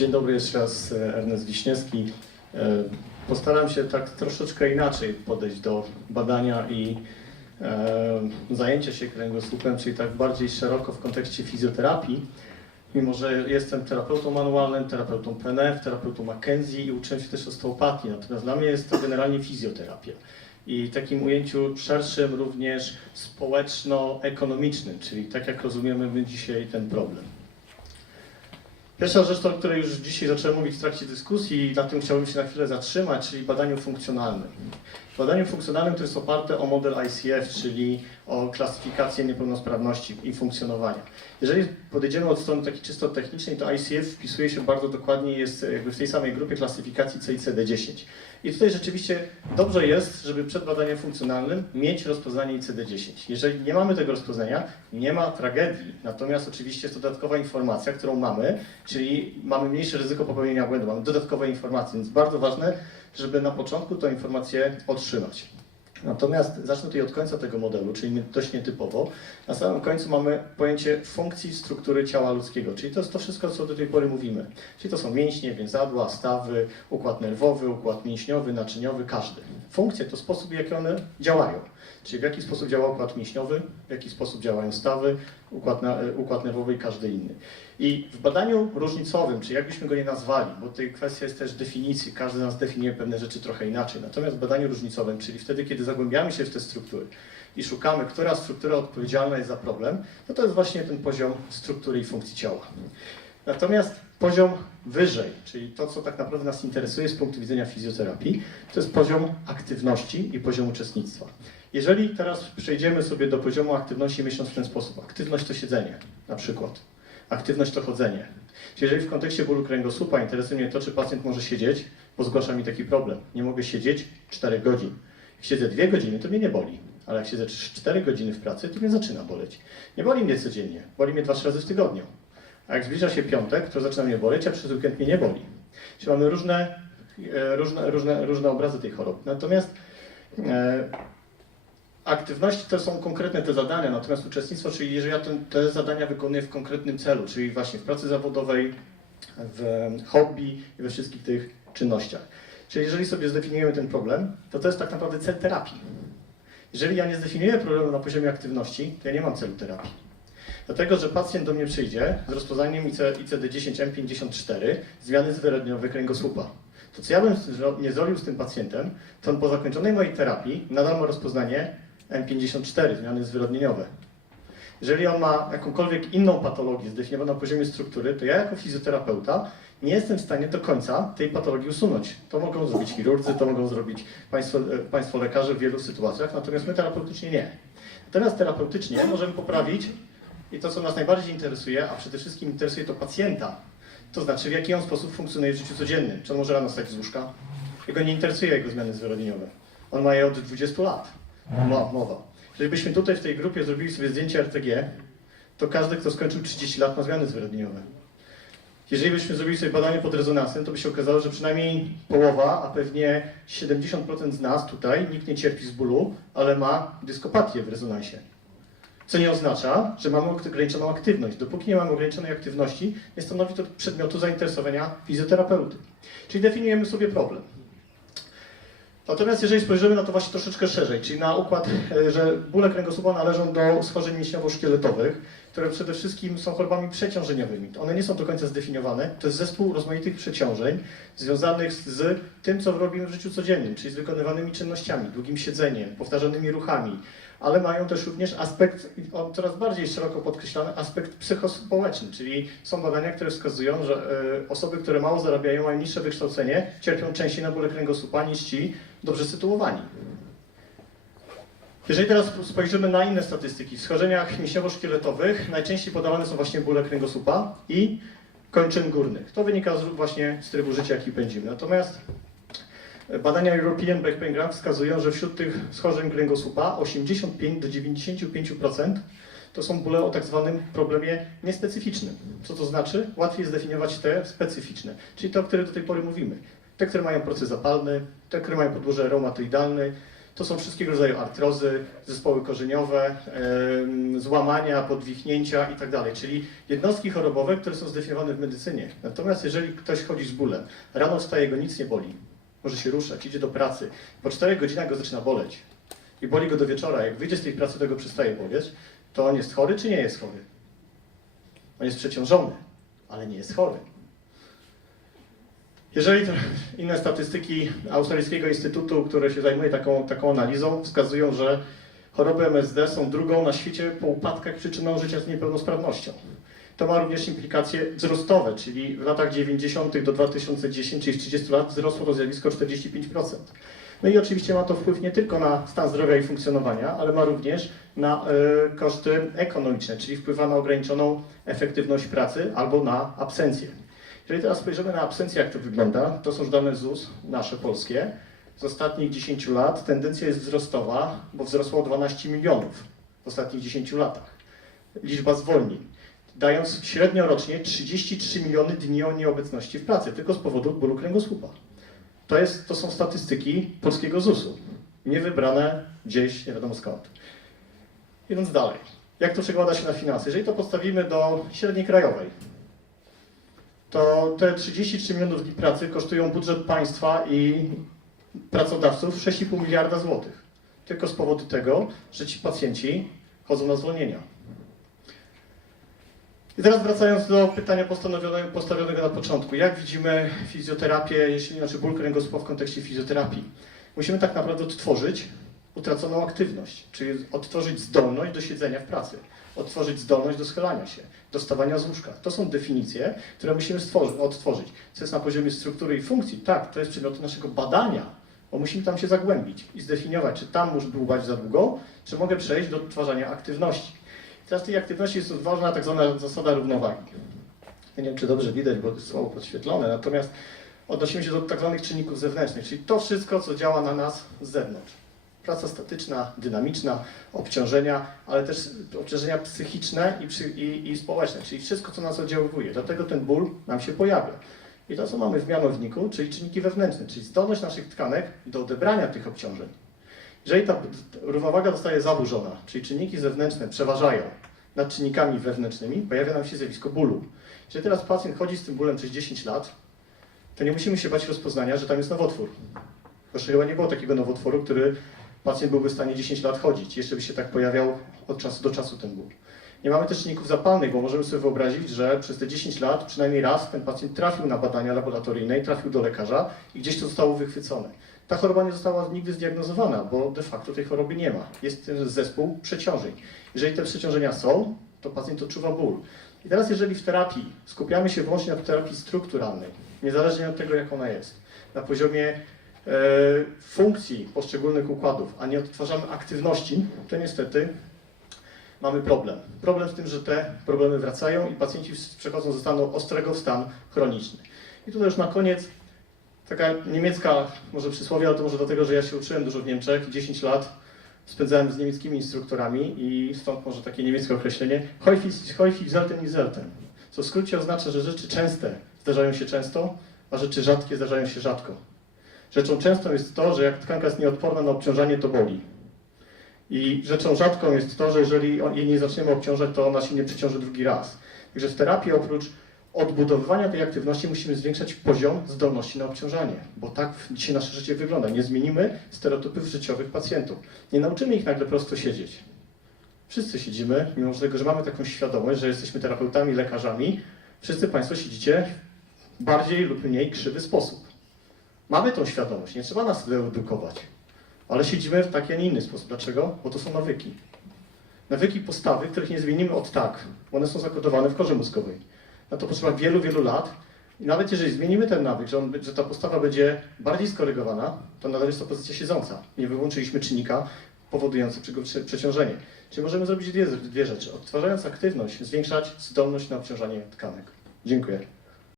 Dzień dobry, jeszcze raz e, Ernest Wiśniewski. E, Postaram się tak troszeczkę inaczej podejść do badania i e, zajęcia się kręgosłupem, czyli tak bardziej szeroko w kontekście fizjoterapii. Mimo, że jestem terapeutą manualnym, terapeutą PNF, terapeutą McKenzie i uczyłem się też osteopatii, natomiast dla mnie jest to generalnie fizjoterapia. I w takim ujęciu szerszym również społeczno-ekonomicznym, czyli tak jak rozumiemy my dzisiaj ten problem. Pierwsza rzecz, o której już dzisiaj zacząłem mówić w trakcie dyskusji i na tym chciałbym się na chwilę zatrzymać, czyli badaniu funkcjonalnym. Badaniu funkcjonalnym to jest oparte o model ICF, czyli o klasyfikację niepełnosprawności i funkcjonowania. Jeżeli podejdziemy od strony takiej czysto technicznej, to ICF wpisuje się bardzo dokładnie, jest jakby w tej samej grupie klasyfikacji CICD-10. I tutaj rzeczywiście dobrze jest, żeby przed badaniem funkcjonalnym mieć rozpoznanie ICD-10. Jeżeli nie mamy tego rozpoznania, nie ma tragedii. Natomiast oczywiście jest dodatkowa informacja, którą mamy, czyli mamy mniejsze ryzyko popełnienia błędu, mamy dodatkowe informacje, więc bardzo ważne, żeby na początku tę informację otrzymać. Natomiast zacznę tutaj od końca tego modelu, czyli dość nietypowo. Na samym końcu mamy pojęcie funkcji struktury ciała ludzkiego, czyli to jest to wszystko, co do tej pory mówimy. Czyli to są mięśnie, więzadła, stawy, układ nerwowy, układ mięśniowy, naczyniowy, każdy. Funkcje to sposób, w jaki one działają. Czyli w jaki sposób działa układ mięśniowy, w jaki sposób działają stawy, układ, układ nerwowy i każdy inny. I w badaniu różnicowym, czy jakbyśmy go nie nazwali, bo tutaj kwestia jest też definicji, każdy z nas definiuje pewne rzeczy trochę inaczej. Natomiast w badaniu różnicowym, czyli wtedy, kiedy zagłębiamy się w te struktury i szukamy, która struktura odpowiedzialna jest za problem, no to jest właśnie ten poziom struktury i funkcji ciała. Natomiast poziom wyżej, czyli to, co tak naprawdę nas interesuje z punktu widzenia fizjoterapii, to jest poziom aktywności i poziom uczestnictwa. Jeżeli teraz przejdziemy sobie do poziomu aktywności myśląc w ten sposób, aktywność to siedzenie na przykład, aktywność to chodzenie. Czyli jeżeli w kontekście bólu kręgosłupa interesuje mnie to, czy pacjent może siedzieć, bo zgłasza mi taki problem. Nie mogę siedzieć 4 godzin. Jak siedzę 2 godziny, to mnie nie boli. Ale jak siedzę 4 godziny w pracy, to mnie zaczyna boleć. Nie boli mnie codziennie, boli mnie 2-3 razy w tygodniu. A jak zbliża się piątek, to zaczyna mnie boleć, a przez weekend mnie nie boli. Czyli mamy różne, e, różne, różne, różne obrazy tej choroby. Natomiast e, aktywności to są konkretne te zadania, natomiast uczestnictwo, czyli jeżeli ja ten, te zadania wykonuję w konkretnym celu, czyli właśnie w pracy zawodowej, w hobby i we wszystkich tych czynnościach. Czyli jeżeli sobie zdefiniujemy ten problem, to to jest tak naprawdę cel terapii. Jeżeli ja nie zdefiniuję problemu na poziomie aktywności, to ja nie mam celu terapii. Dlatego, że pacjent do mnie przyjdzie z rozpoznaniem ICD-10M54, zmiany zwyrodniowe kręgosłupa. To co ja bym nie zrobił z tym pacjentem, to on po zakończonej mojej terapii nadal ma rozpoznanie M54, zmiany zwyrodnieniowe. Jeżeli on ma jakąkolwiek inną patologię zdefiniowaną na poziomie struktury, to ja jako fizjoterapeuta nie jestem w stanie do końca tej patologii usunąć. To mogą zrobić chirurdzy, to mogą zrobić państwo, e, państwo lekarze w wielu sytuacjach, natomiast my terapeutycznie nie. Natomiast terapeutycznie możemy poprawić i to, co nas najbardziej interesuje, a przede wszystkim interesuje to pacjenta, to znaczy w jaki on sposób funkcjonuje w życiu codziennym. Czy on może rano wstać z łóżka? Jego nie interesuje jego zmiany zwyrodnieniowe. On ma je od 20 lat. Mo- mowa. Jeżeli byśmy tutaj w tej grupie zrobili sobie zdjęcie RTG, to każdy, kto skończył 30 lat, ma zmiany zwyrodnieniowe. Jeżeli byśmy zrobili sobie badanie pod rezonansem, to by się okazało, że przynajmniej połowa, a pewnie 70% z nas tutaj, nikt nie cierpi z bólu, ale ma dyskopatię w rezonansie. Co nie oznacza, że mamy ograniczoną aktywność. Dopóki nie mamy ograniczonej aktywności, nie stanowi to przedmiotu zainteresowania fizjoterapeuty. Czyli definiujemy sobie problem. Natomiast jeżeli spojrzymy na to właśnie troszeczkę szerzej, czyli na układ, e, że bóle kręgosłupa należą do schorzeń mięśniowo-szkieletowych, które przede wszystkim są chorobami przeciążeniowymi. One nie są do końca zdefiniowane. To jest zespół rozmaitych przeciążeń związanych z, tym, co robimy w życiu codziennym, czyli z wykonywanymi czynnościami, długim siedzeniem, powtarzanymi ruchami, ale mają też również aspekt, coraz bardziej szeroko podkreślany, aspekt psychospołeczny, czyli są badania, które wskazują, że e, osoby, które mało zarabiają, mają niższe wykształcenie, cierpią częściej na bóle kręgosłupa niż ci dobrze sytuowani. Jeżeli teraz spojrzymy na inne statystyki, w schorzeniach mięśniowo-szkieletowych najczęściej podawane są właśnie bóle kręgosłupa i kończyn górnych. To wynika z, właśnie z trybu życia, jaki pędzimy. Natomiast badania European Back Pain Grant wskazują, że wśród tych schorzeń kręgosłupa 85 do 95% to są bóle o tak zwanym problemie niespecyficznym. Co to znaczy? Łatwiej zdefiniować te specyficzne, czyli te, o których do tej pory mówimy. Te, które mają proces zapalny, te, które mają podłoże reumatoidalne, To są wszystkiego rodzaju artrozy, zespoły korzeniowe, złamania, podwichnięcia itd. Czyli jednostki chorobowe, które są zdefiniowane w medycynie. Natomiast jeżeli ktoś chodzi z bólem, rano wstaje, go nic nie boli, może się ruszać, idzie do pracy, po 4 godzinach go zaczyna boleć i boli go do wieczora, jak wyjdzie z tej pracy, to go przestaje boleć, to on jest chory czy nie jest chory? On jest przeciążony, ale nie jest chory. Jeżeli to inne statystyki Australijskiego Instytutu, które się zajmuje taką, taką analizą, wskazują, że choroby MSD są drugą na świecie po upadkach przyczyną życia z niepełnosprawnością. To ma również implikacje wzrostowe, czyli w latach 90. do 2010, czyli z 30 lat, wzrosło to zjawisko 45%. No i oczywiście ma to wpływ nie tylko na stan zdrowia i funkcjonowania, ale ma również na e, koszty ekonomiczne, czyli wpływa na ograniczoną efektywność pracy albo na absencję. Jeżeli teraz spojrzymy na absencję, jak to wygląda, to są już dane ZUS, nasze polskie. Z ostatnich 10 lat tendencja jest wzrostowa, bo wzrosło o 12 milionów w ostatnich 10 latach. Liczba zwolnień, dając średnio rocznie 33 miliony dni o nieobecności w pracy, tylko z powodu bólu kręgosłupa. To, jest, to są statystyki polskiego ZUS-u, nie wybrane gdzieś, nie wiadomo skąd. Idąc dalej, jak to przekłada się na finanse? Jeżeli to postawimy do średniej krajowej, to te 33 milionów dni pracy kosztują budżet państwa i pracodawców 6,5 miliarda złotych. Tylko z powodu tego, że ci pacjenci chodzą na zwolnienia. I teraz wracając do pytania postawionego, na początku. Jak widzimy fizjoterapię, jeśli znaczy ból kręgosłupa w kontekście fizjoterapii? Musimy tak naprawdę odtworzyć utraconą aktywność, czyli odtworzyć zdolność do siedzenia w pracy, odtworzyć zdolność do schylania się, do stawania z łóżka. To są definicje, które musimy stworzyć, odtworzyć. Co jest na poziomie struktury i funkcji? Tak, to jest przedmiotem naszego badania, bo musimy tam się zagłębić i zdefiniować, czy tam muszę dłubać za długo, czy mogę przejść do odtwarzania aktywności. Teraz tej aktywności jest ważna tak zwana zasada równowagi. Ja nie wiem, czy dobrze widać, bo to jest słabo podświetlone, natomiast odnosimy się do tak zwanych czynników zewnętrznych, czyli to wszystko, co działa na nas z zewnątrz. Praca statyczna, dynamiczna, obciążenia, ale też obciążenia psychiczne i, psy, i, i społeczne, czyli wszystko, co nas oddziaływuje. Dlatego ten ból nam się pojawia. I to, co mamy w mianowniku, czyli czynniki wewnętrzne, czyli zdolność naszych tkanek do odebrania tych obciążeń. Jeżeli ta równowaga zostaje zaburzona, czyli czynniki zewnętrzne przeważają nad czynnikami wewnętrznymi, pojawia nam się zjawisko bólu. Jeżeli teraz pacjent chodzi z tym bólem przez 10 lat, to nie musimy się bać rozpoznania, że tam jest nowotwór. Proszę, chyba nie było takiego nowotworu, który pacjent byłby w stanie 10 lat chodzić. Jeszcze by się tak pojawiał od czasu do czasu ten ból. Nie mamy też czynników zapalnych, bo możemy sobie wyobrazić, że przez te 10 lat przynajmniej raz ten pacjent trafił na badania laboratoryjne i trafił do lekarza i gdzieś to zostało wychwycone. Ta choroba nie została nigdy zdiagnozowana, bo de facto tej choroby nie ma. Jest zespół przeciążeń. Jeżeli te przeciążenia są, to pacjent odczuwa ból. I teraz jeżeli w terapii skupiamy się wyłącznie na terapii strukturalnej, niezależnie od tego, jak ona jest, na poziomie funkcji poszczególnych układów, a nie odtwarzamy aktywności, to niestety mamy problem. Problem z tym, że te problemy wracają i pacjenci przechodzą ze stanu ostrego w stan chroniczny. I tutaj już na koniec taka niemiecka może przysłowie, ale to może dlatego, że ja się uczyłem dużo w Niemczech i 10 lat spędzałem z niemieckimi instruktorami i stąd może takie niemieckie określenie häufig selten i selten. Co w skrócie oznacza, że rzeczy częste zdarzają się często, a rzeczy rzadkie zdarzają się rzadko. Rzeczą częstą jest to, że jak tkanka jest nieodporna na obciążanie, to boli. I rzeczą rzadką jest to, że jeżeli jej nie zaczniemy obciążać, to ona się nie przeciąży drugi raz. Także w terapii oprócz odbudowywania tej aktywności musimy zwiększać poziom zdolności na obciążanie, bo tak dzisiaj nasze życie wygląda. Nie zmienimy stereotypów życiowych pacjentów. Nie nauczymy ich nagle prosto siedzieć. Wszyscy siedzimy, mimo tego, że mamy taką świadomość, że jesteśmy terapeutami, lekarzami, wszyscy Państwo siedzicie w bardziej lub mniej krzywy sposób. Mamy tą świadomość, nie trzeba nas edukować, ale siedzimy w taki, a nie inny sposób. Dlaczego? Bo to są nawyki. Nawyki postawy, których nie zmienimy od tak, bo one są zakodowane w korze mózgowej na to potrzeba wielu, wielu lat. I nawet jeżeli zmienimy ten nawyk, że, on, że ta postawa będzie bardziej skorygowana, to nadal jest to pozycja siedząca. Nie wyłączyliśmy czynnika powodującego prze- przeciążenie. Czyli możemy zrobić dwie, dwie rzeczy. Odtwarzając aktywność, zwiększać zdolność na obciążanie tkanek. Dziękuję.